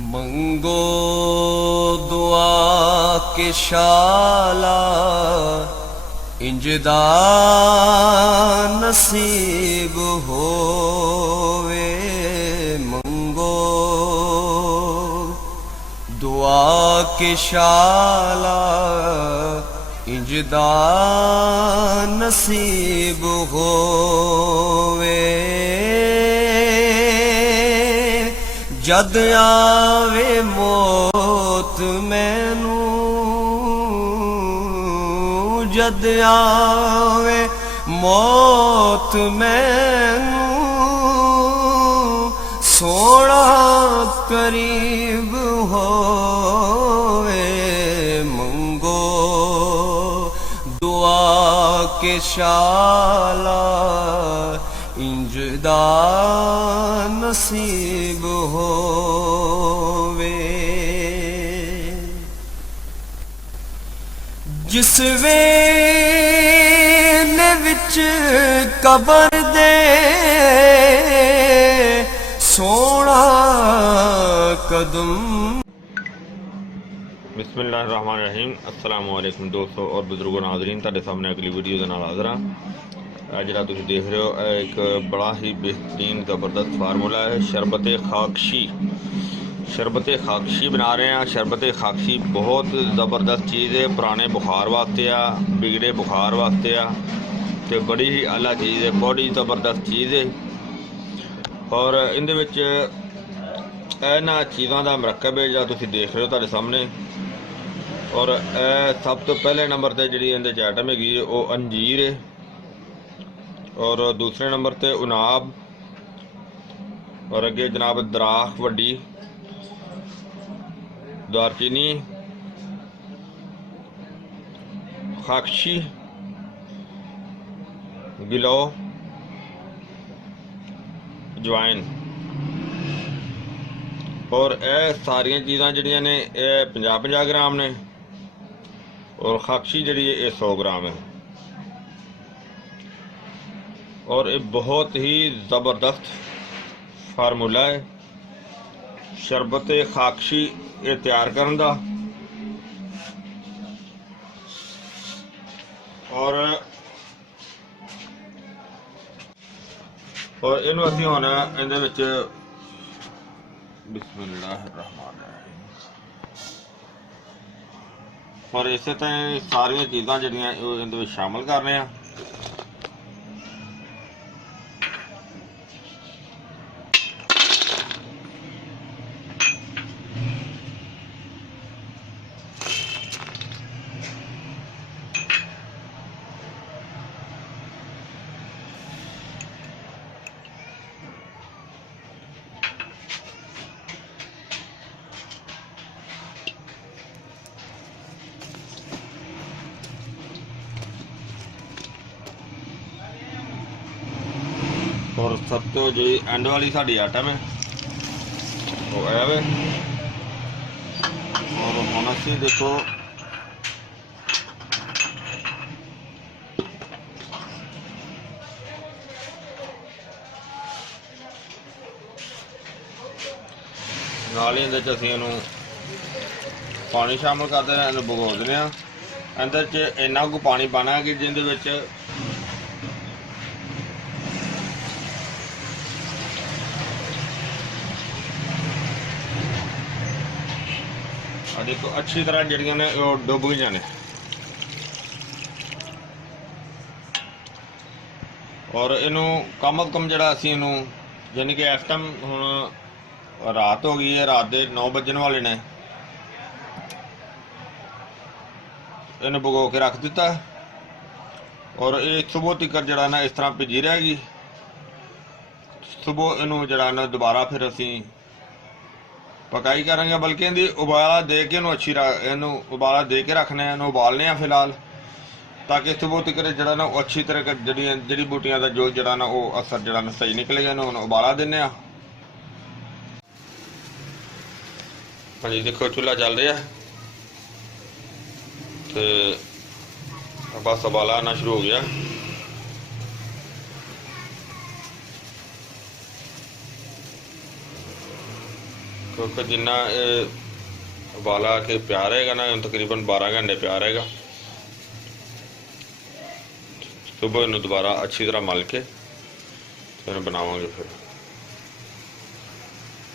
मंगो दुआ के शाला इंजदा नसीब होवे। मंगो दुआ के शाला इंजदा नसीब होवे। जद आवे मौत मैनू, जद आवे मौत मैनू, सोना करीब होवे। मंगो दुआ के शाला इंजदा नसीब होवे। जिस वेले विच कबर दे सोना कदम। बिस्मिल्लाहिर्रहमानिर्रहीम। अस्सलाम वालेकुम दोस्तों और बुजुर्गों नाज़रीन, तुहाडे सामने अगली वीडियो दे नाल हाज़र हां। जिहड़ा तुसीं देख रहे हो एक बड़ा ही बेहतरीन ज़बरदस्त फार्मूला है शरबत खाकशी। शरबत खाकशी बना रहे हैं। शरबत खाकशी बहुत ज़बरदस्त चीज़ है, पुराने बुखार वास्ते आ, बिगड़े बुखार वास्ते आ, तो बड़ी ही आला चीज़ है, बड़ी ज़बरदस्त चीज़ है। और इहदे विच इन्हां चीज़ों का मरकब है जिहड़ा तुसीं देख रहे हो तुहाडे सामने। और सब तो पहले नंबर पर जी इहदे च आइटम हैगी वो अंजीर है, और दूसरे नंबर पे उनाब, और अगे जनाब दराख वड्डी, दारचीनी, खाकशी, गिलो, जवाइन। और यह सारिया चीज़ां जिहड़ियां ने 50-50 ग्राम ने, और खाकशी जिहड़ी है ये 100 ग्राम है। और ये बहुत ही ज़बरदस्त फार्मूला है शरबत खाकशी ये तैयार करने का। और इनू असीं हुण इहदे विच बिस्मिल्लाहिर्रहमानिर्रहीम, और इस तरह सारिया चीज़ां जिहड़ियां इहदे विच शामिल कर रहे हैं। और सब तो जी एंड वाली साड़ी आइटम है वो है वे। और हम असी देखो नाल ही इहदे च असीं इहनूं पानी शामिल करते हैं, इहनूं भगो दिंदे हां। अंदर च इन्ना कु पानी पाना है कि जिहदे विच देखो अच्छी तरह जड़ियां ने डुब गई ने। और इनू कम अज कम जरा असी इनू यानी कि इस टाइम हुण रात हो गई है, रात के 9 बजन वाले ने। इन्हू भगो के रख दिता और ये सुबह तक जरा ना इस तरह भिजी रहेगी। सुबह इनू जरा ना दोबारा फिर असी पकाई करेंगे, बल्कि इनकी उबाला दे के इनू अच्छी इनू उबाला दे के रखना है, इनू उबालने फिलहाल, ताकि सुबह तक जरा ना अच्छी तरह जड़ी बूटियां का जो जरा ना वो असर जरा ना सही निकलेगा। इनू उबाला देने। हाँ जी देखो चूल्हा चल रहा है तो बस उबाला आना शुरू हो गया। ਕਿਉਂਕਿ ਜਿੰਨਾ ਇਹ ਉਬਾਲਾ ਕੇ ਪਿਆ ਰਹੇਗਾ ਨਾ, ਤਕਰੀਬਨ 12 ਘੰਟੇ ਪਿਆ ਰਹੇਗਾ। ਸੁਬਹ ਇਹਨੂੰ ਦੁਬਾਰਾ ਅੱਛੀ ਤਰ੍ਹਾਂ ਮਲ ਕੇ ਫਿਰ ਬਣਾਵਾਂਗੇ। ਫਿਰ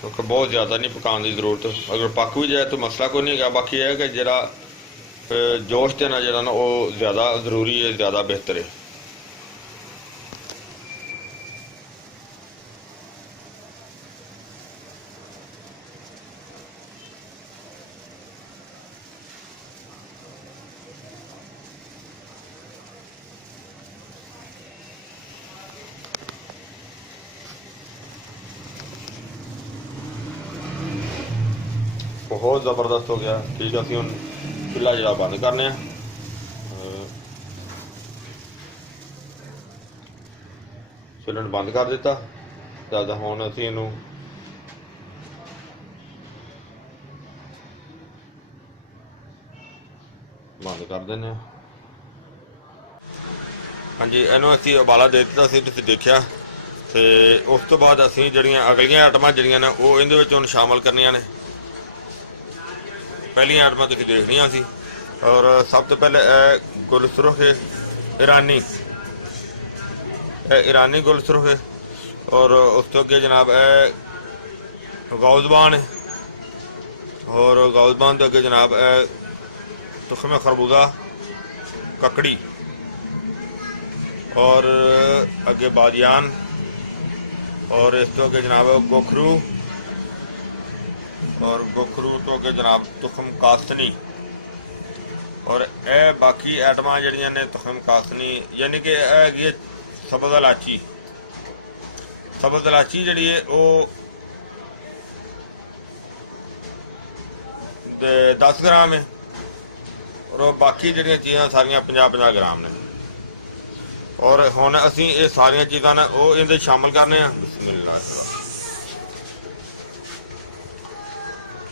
ਕਿਉਂਕਿ ਬਹੁਤ ਜ਼ਿਆਦਾ ਨਹੀਂ ਪਕਾਉਣ ਦੀ ਜ਼ਰੂਰਤ, ਅਗਰ ਪੱਕ ਵੀ ਜਾਏ ਤਾਂ ਮਸਲਾ ਕੋਈ ਨਹੀਂ ਹੈਗਾ। ਬਾਕੀ ਇਹ ਹੈ ਕਿ ਜਿਹੜਾ ਜੋਸ਼ ਦੇਣਾ ਜਿਹੜਾ ਨਾ ਉਹ ਜ਼ਿਆਦਾ ਜ਼ਰੂਰੀ ਹੈ, ਜ਼ਿਆਦਾ ਬਿਹਤਰ ਹੈ। बहुत ज़बरदस्त हो गया। ठीक है, ਅਸੀਂ ਹੁਣ ਚੁੱਲ੍ਹਾ ਜਿਹੜਾ ਬੰਦ ਕਰਨੇ ਆ। ਚੁੱਲ੍ਹਾ ਨੂੰ ਬੰਦ ਕਰ ਦਿੱਤਾ। ਤਾਂ ਹੁਣ ਅਸੀਂ ਇਹਨੂੰ ਬੰਦ ਕਰ ਦਿੰਦੇ ਆ। ਹਾਂਜੀ, ਇਹਨੂੰ ਅਸੀਂ ਉਬਾਲਾ ਦੇ ਦਿੱਤਾ ਸੀ, ਤੁਸੀਂ ਦੇਖਿਆ। ਤੇ ਉਸ ਤੋਂ ਬਾਅਦ ਅਸੀਂ ਜਿਹੜੀਆਂ ਅਗਲੀਆਂ ਆਈਟਮਾਂ ਜਿਹੜੀਆਂ ਨੇ ਉਹ ਇਹਦੇ ਵਿੱਚ ਹੁਣ ਸ਼ਾਮਲ ਕਰਨੀਆਂ ਨੇ। ਪਹਿਲੀਆਂ ਆਈਟਮਾਂ ਤੁਸੀਂ ਦੇਖਣੀਆਂ ਸੀ। ਔਰ ਸਭ ਤੋਂ ਪਹਿਲੇ ਗੁਲਸੁਰਖ ईरानी, ईरानी गुलसुरख है। और उस तो अगे जनाब गौजबान है। और गौजबान तो अगे जनाब तुखम खरबूजा ककड़ी। और अगे बादियान। और इस तो अगे जनाब गोखरू। और गोखरू तो अगे जनाब तुखम कास्तनी। और ए बाकी आइटमां जड़ियां ने तुखम कास्तनी, यानी कि है सबज इलाची। सबज इलाची जी है वो 10 ग्राम है। और बाकी जड़ियां चीज़ां सारियां 50-50 ग्राम ने। और हुण असीं ये सारियां चीज़ां ने वो इहदे शामिल करने हैं। बिस्मिल्लाह,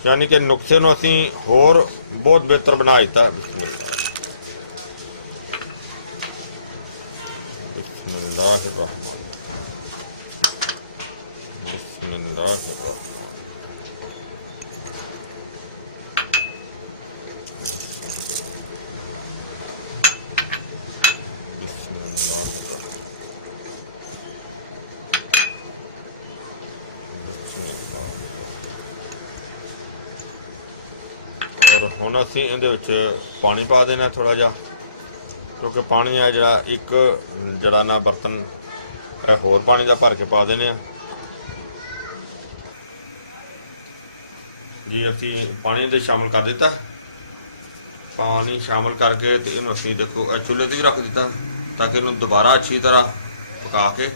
यानी कि नुस्खे नूं असीं होर बहुत बेहतर बना दिता। ਹੁਣ ਅਸੀਂ ਇਹਦੇ ਵਿੱਚ ਪਾਣੀ ਪਾ ਦੇਣਾ ਥੋੜਾ ਜਿਹਾ, ਕਿਉਂਕਿ ਪਾਣੀ ਆ ਜਿਹੜਾ ਇੱਕ ਜਿਹੜਾ ਨਾ ਬਰਤਨ ਇਹ ਹੋਰ ਪਾਣੀ ਦਾ ਭਰ ਕੇ ਪਾ ਦੇਣੇ ਆ ਜੀ। ਅਸੀਂ ਪਾਣੀ ਦੇ ਸ਼ਾਮਲ ਕਰ ਦਿੱਤਾ। ਪਾਣੀ ਸ਼ਾਮਲ ਕਰਕੇ ਤੇ ਇਹਨੂੰ ਅਸੀਂ ਦੇਖੋ ਚੁੱਲ੍ਹੇ ਤੇ ਵੀ ਰੱਖ ਦਿੱਤਾ ਤਾਂ ਕਿ ਇਹਨੂੰ ਦੁਬਾਰਾ ਅੱਛੀ ਤਰ੍ਹਾਂ ਪਕਾ ਕੇ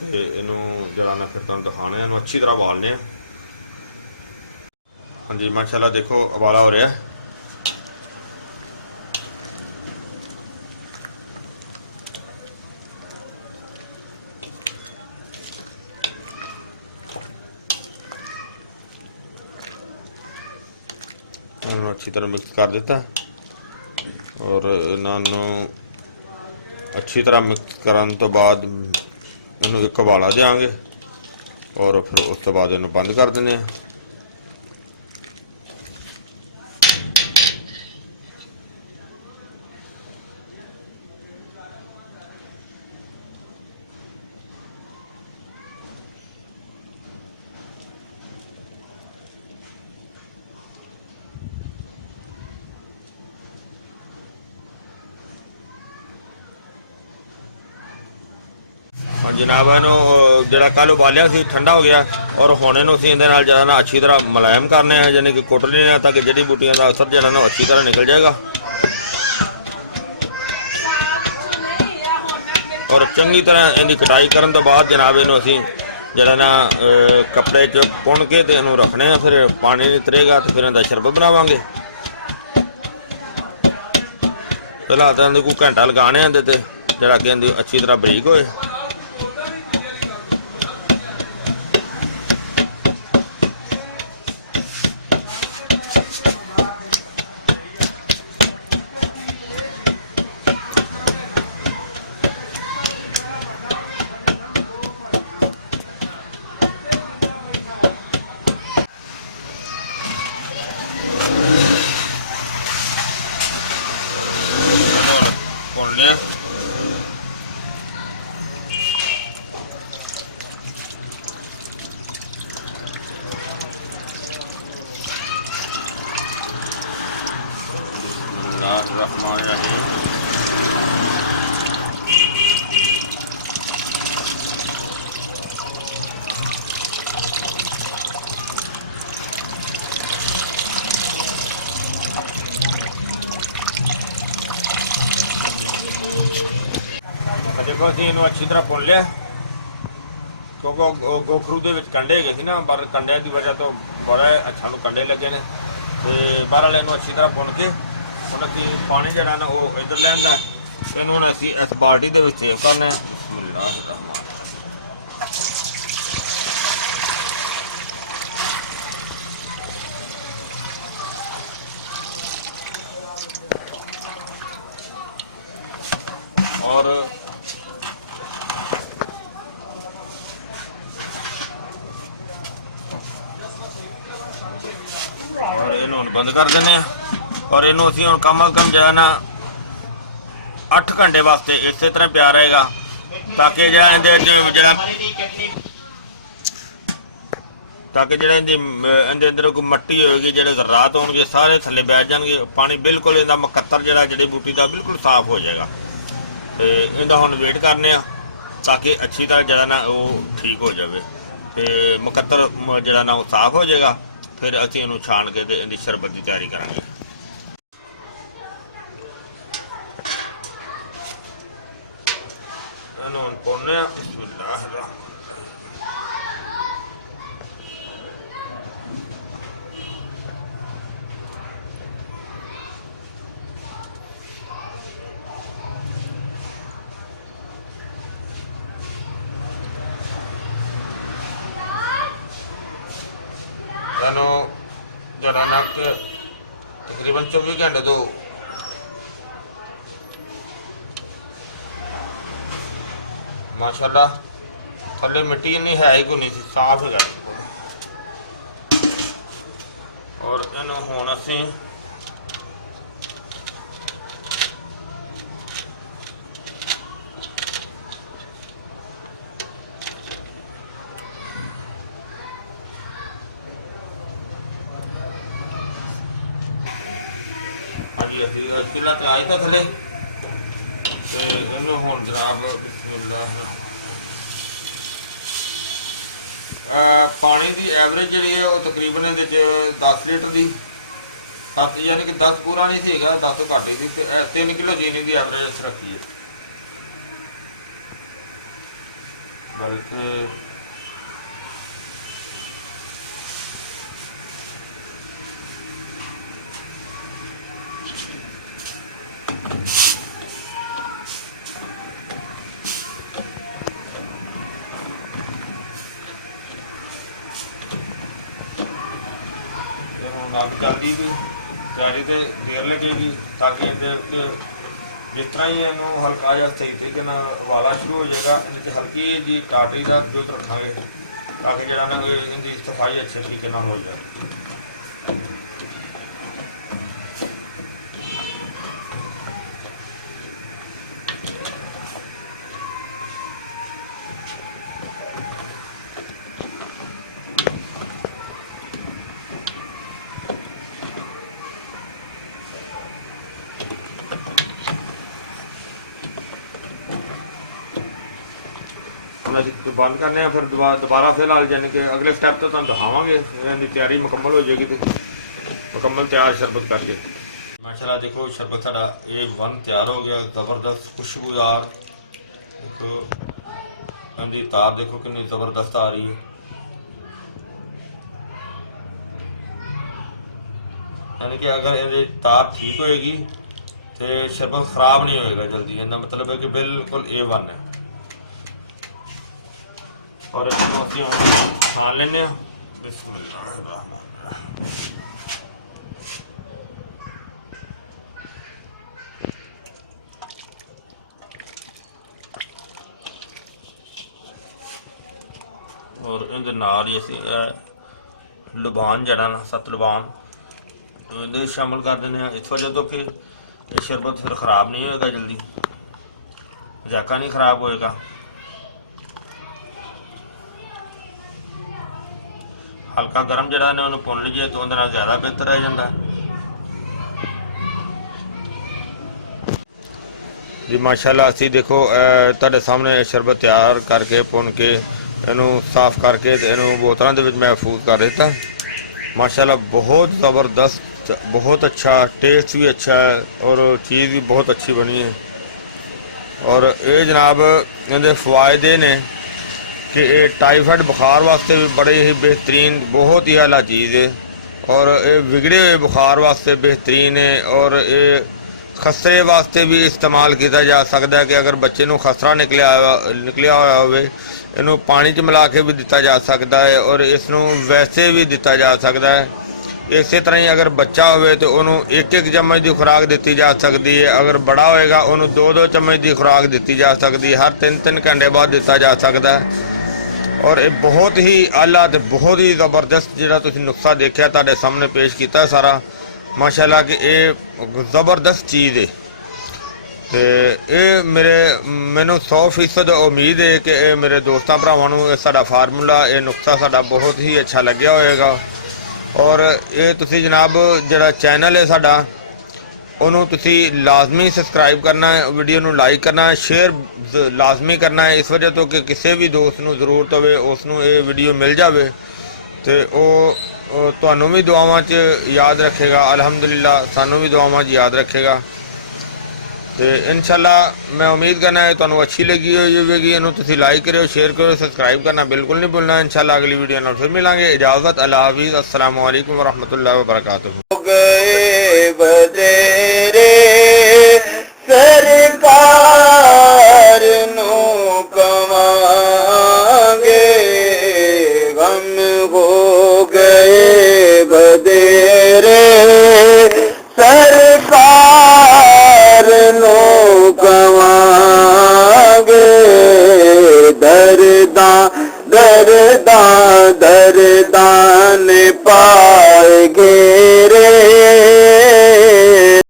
ਤੇ ਇਹਨੂੰ ਜਿਹੜਾ ਨਾ ਫਿਰ ਤੁਹਾਨੂੰ ਦਿਖਾਣਾ, ਇਹਨੂੰ ਅੱਛੀ ਤਰ੍ਹਾਂ ਉਬਾਲਨੇ ਆ। हाँ जी, माशाल्लाह देखो उबाला हो रहा है। अच्छी तरह मिक्स कर दिता। और इन्हों अच्छी तरह मिक्स करने तो बाद इन्हों एक उबाला देंगे और फिर उस तो बाद इन्हों बंद कर देने। हाँ जनाब, इनू जो कल उबालिया सी ठंडा हो गया। और हुण इनू असीं इहदे नाल जिहड़ा ना अच्छी तरह मुलायम करने हैं, यानी कि कुट लेने ताकि जड़ी बूटियां का असर जिहड़ा ना अच्छी तरह निकल जाएगा। और चंगी तरह इहदी कटाई करन तो बाद जनाब इनू असीं जिहड़ा ना कपड़े च पुण के ते इनू रखने हैं। फिर पानी नितरेगा तो फिर इहदा शरबत बनावांगे। फिलहाल तो इहदे कोई घंटा लगाने इहदे ते जिहड़ा कि इहदी अच्छी तरह बरीक होए। ਦੇਖੋ ਅਸੀਂ ਇਹਨੂੰ ਅੱਛੀ ਤਰ੍ਹਾਂ ਭੁੰਨ ਲਿਆ, ਕਿਉਂਕਿ ਗੋਖਰੂ ਦੇ ਵਿੱਚ ਕੰਡੇ ਹੈਗੇ ਸੀ ਨਾ, ਪਰ ਕੰਡਿਆਂ ਦੀ ਵਜ੍ਹਾ ਤੋਂ ਬੜਾ ਅੱਛਾ ਨੂੰ ਕੰਡੇ ਲੱਗੇ ਨੇ। ਤੇ ਬਾਹਰ ਵਾਲੇ ਨੂੰ ਅੱਛੀ ਤਰ੍ਹਾਂ ਭੁੰਨ ਕੇ ਹੁਣ ਅਸੀਂ ਪਾਣੀ ਜਿਹੜਾ ਨਾ ਉਹ ਇੱਧਰ ਲੈਂਦਾ, ਇਹਨੂੰ ਹੁਣ ਅਸੀਂ ਇਸ ਬਾਲਟੀ ਦੇ ਵਿੱਚ ਸੇਵ ਕਰਨਾ ਹੈ। और ਇਹਨੂੰ ਹੁਣ ਬੰਦ ਕਰ ਦਿੰਦੇ ਆ। ਔਰ ਇਹਨੂੰ ਅਸੀਂ ਹੁਣ ਕਮ ਅਜ਼ ਕਮ ਜਿਹੜਾ ਨਾ 8 ਘੰਟੇ ਵਾਸਤੇ ਇਸੇ ਤਰ੍ਹਾਂ ਪਿਆ ਰਹੇਗਾ, ਤਾਂ ਕਿ ਜਿਹੜਾ ਇਹਦੇ ਇਹਦੇ ਅੰਦਰ ਕੋਈ ਮੱਟੀ ਹੋਏਗੀ, ਜਿਹੜੇ ਜ਼ਰਾਤ ਹੋਣਗੇ ਸਾਰੇ ਥੱਲੇ ਬੈਠ ਜਾਣਗੇ, ਪਾਣੀ ਬਿਲਕੁਲ ਇਹਦਾ ਮੁਕੱਤਰ ਜਿਹੜਾ ਜੜੀ ਬੂਟੀ ਦਾ ਬਿਲਕੁਲ ਸਾਫ਼ ਹੋ ਜਾਏਗਾ। ਤੇ ਇਹਦਾ ਹੁਣ ਵੇਟ ਕਰਨੇ ਆ ਤਾਂ ਕਿ ਅੱਛੀ ਤਰ੍ਹਾਂ ਜਿਹੜਾ ਨਾ ਉਹ ਠੀਕ ਹੋ ਜਾਵੇ ਤੇ ਮੁਕੱਤਰ ਜਿਹੜਾ ਨਾ ਉਹ ਸਾਫ਼ ਹੋ ਜਾਏਗਾ। ਫਿਰ ਅਸੀਂ ਇਹਨੂੰ ਛਾਣ ਕੇ ਤੇ ਇਹਦੀ ਸ਼ਰਬਤ ਦੀ ਤਿਆਰੀ ਕਰਾਂਗੇ। ਇਹਨੂੰ ਹੁਣ ਪਾਉਂਦੇ ਆ। ਬਿਸਮਿਲ੍ਲਾਹਿਰ जरा ना तकरीबन 24 घंटे तो माशाल्लाह थले मिट्टी नहीं है ही, को नहीं सी साफ है। और इन्हों हुण असीं चूल्हा चलाई था थले जनाब। पानी की एवरेज जी है तकरीबन 10 लीटर की, 10 यानी कि 10 पूरा नहीं थी, 10 घट ही थी। 3 किलो चीनी की एवरेज रखी है। बल्कि अग जल्दी भी जारी तो देर लगेगी, ताकि जिस तरह ही इनू हल्का जहा सही तरीके वाला शुरू हो जाएगा, इनसे हल्की जी टाटरी का दुध रखेंगे ताकि जरा ना इनकी सफाई अच्छे तरीके हो जाए। ਅਸੀਂ ਬੰਦ ਕਰਨੇ ਆ, ਫਿਰ ਦੁਬਾਰਾ ਫਿਲਹਾਲ ਜਾਨੀ ਕਿ ਅਗਲੇ ਸਟੈਪ ਤੋਂ ਤੁਹਾਨੂੰ ਦਿਖਾਵਾਂਗੇ। ਇਹਦੀ ਤਿਆਰੀ ਮੁਕੰਮਲ ਹੋ ਜਾਏਗੀ ਤੇ ਮੁਕੰਮਲ ਤਿਆਰ ਸ਼ਰਬਤ ਕਰਕੇ। ਮਾਸ਼ਾਅੱਲਾ ਦੇਖੋ ਸ਼ਰਬਤ ਸਾਡਾ A1 ਤਿਆਰ ਹੋ ਗਿਆ, ਜ਼ਬਰਦਸਤ ਖੁਸ਼ਬੂਦਾਰ। ਦੇਖੋ ਇਹਦੀ ਤਾਰ ਦੇਖੋ ਕਿੰਨੀ ਜ਼ਬਰਦਸਤ ਆ ਰਹੀ ਹੈ। यानी कि अगर ये तार ठीक होएगी तो शरबत ख़राब नहीं होएगा जल्दी। इसका मतलब है कि बिल्कुल A1 है। और इसको छान लेने और इहदे नाल ही असीं लुबान जड़ा ना सत लुबान शामिल कर देने। इस वजह तो कि शरबत फिर ख़राब नहीं होएगा जल्दी, जाका नहीं ख़राब होएगा। हल्का गर्म जड़ा ने उन्हें भुन लीजिए तो उहदे नाल ज़्यादा बेहतर रह जाता है जी। माशाल्लाह असी देखो तुहाडे सामने शरबत तैयार करके भुन के इनू साफ करके इनू बोतलों के महफूज कर दिता। माशाल्लाह बहुत ज़बरदस्त, बहुत अच्छा, टेस्ट भी अच्छा है और चीज़ भी बहुत अच्छी बनी है। और ये जनाब इहदे फायदे ने कि ये टाइफाइड बुखार वास्ते भी बड़े ही बेहतरीन बहुत ही आला चीज़ है और ये बिगड़े हुए बुखार वास्ते बेहतरीन है और ये खसरे वास्ते भी इस्तेमाल किया जा सकता है कि अगर बच्चे नूं खसरा निकलिया होया होवे इनू पानी च मिला के भी दिता जा सकता है और इसनूं वैसे भी दिता जा सकता है। इस तरह ही अगर बच्चा होवे तो उन्होंने एक एक चम्मच की खुराक दी जा सकती है, अगर बड़ा होएगा उन्होंने दो दो चम्मच की खुराक दी जा सकती है, हर तीन तीन घंटे बाद दिता जा सकता है। और ये बहुत ही आला तो बहुत ही ज़बरदस्त जिहड़ा तुसीं नुस्खा देखिया तुहाडे सामने पेश किया सारा माशाअल्लाह कि ये ज़बरदस्त चीज़ है। तो ये मैनू 100% उम्मीद है कि मेरे दोस्तों भरावां नूं साडा फार्मूला ये नुस्खा साडा बहुत ही अच्छा लग्या होएगा। और ये तुसी जनाब जिहड़ा चैनल है साडा उन्होंने तुसी लाजमी सबसक्राइब करना है, वीडियो नूं लाइक करना है, शेयर लाजमी करना है इस वजह तो कि किसी भी दोस्त नूं जरूरत होवे उसनूं ये वीडियो मिल जाए तो वो तुहानूं भी दुआवां च याद रखेगा, अल्हम्दुलिल्लाह सानूं भी दुआवां च याद रखेगा। तो इंशाल्लाह मैं उम्मीद करना है तुहानूं अच्छी लगी होगी, इन्हूं तुसीं लाइक करो, शेयर करो, सबसक्राइब करना बिल्कुल नहीं भूलना। इंशाल्लाह अगली वीडियो नाल फिर मिलांगे। इजाज़त, अल्लाह हाफिज़, अस्सलामु अलैकुम वरहमतुल्लाहि वबरकातुहू। गए बदेरे सरकार नो कमांगे, गम हो गए बदेरे सरकार नो कमांगे, दरदां ने पाए घेरे